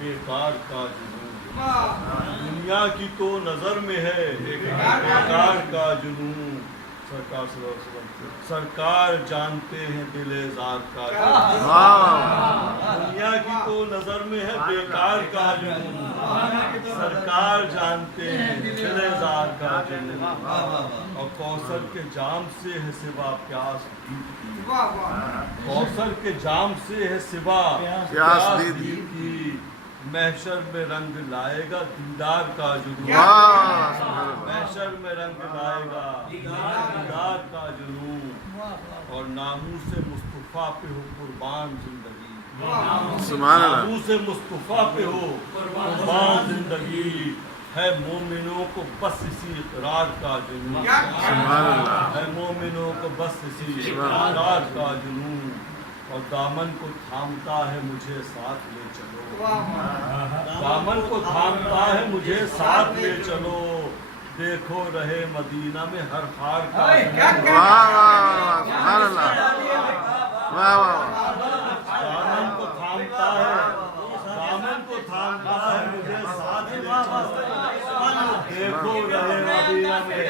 बेकार का जुनून। दुनिया की तो नजर में है बेकार का जुनून। सरकार सल्लल्लाहु अलैहि वसल्लम, सरकार जानते हैं दिल-ए-ज़ार का जुनून। दुनिया की तो नजर में है बेकार का जुनून, सरकार जानते हैं दिल-ए-ज़ार का जुनून। और कौसर के जाम से है सिवा प्यास दीद की, कौसर के जाम से है सिवा प्यास दीद की। महशर में रंग लाएगा दीदार का जुनून, महशर में रंग लाएगा दीदार का जुनून। और नामूस मुस्तफा पे हो कुर्बान जिंदगी, नामूस मुस्तफा पे हो कुर्बान जिंदगी। है मोमिनों को बस इसी इकरार का जुनून, है मोमिनों को बस इसी इकरार का जुनून। और दामन को थामता है मुझे साथ ले चलो, दामन को थामता है मुझे साथ ले चलो। देखो रहे मदीना में हर हार का दामन को थामता है, दामन को थामता है मुझे साथ ले चलो। देखो रहे मदीना में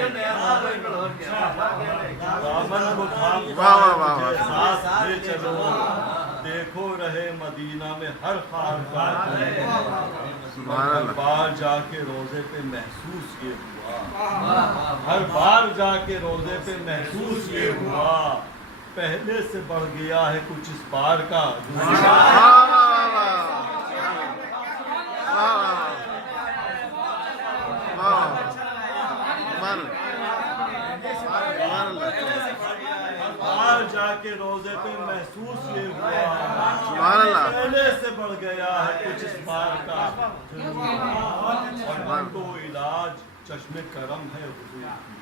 दामन को थामता है मुझे साथ ले चलो। देखो रहे मदीना में हर खार का। हर बार जाके रोजे पे महसूस ये हुआ, हर बार जाके रोजे पे महसूस ये हुआ। पहले से बढ़ गया है कुछ इस बार का बाहर जाके रोजे पे महसूस ये हुआ। पहले से बढ़ गया है कुछ इस बार का। और अब तो इलाज चश्मे करम है हुजूर की,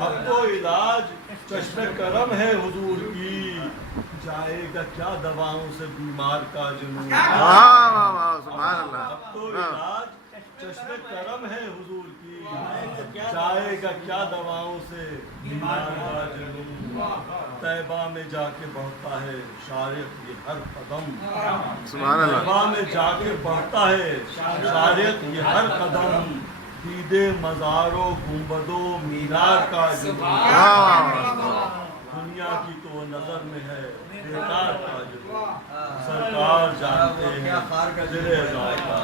अब तो इलाज चश्मे करम है हुजूर की। जाएगा क्या दवाओं से बीमार का जुनून, अब तो इलाज चश्मे करम है हुजूर की। जाएगा क्या दवाओं से बीमार का जुनून। तैबा में जाके बढ़ता है शारिक ये हर कदम, तैबा में जाके बढ़ता है शारिक ये हर कदम। दीदे मज़ारो गुंबदो मीनार का जुनून। दुनिया की तो नजर में है बेकार का जुनून, सरकार जानते हैं दिल-ए-ज़ार का।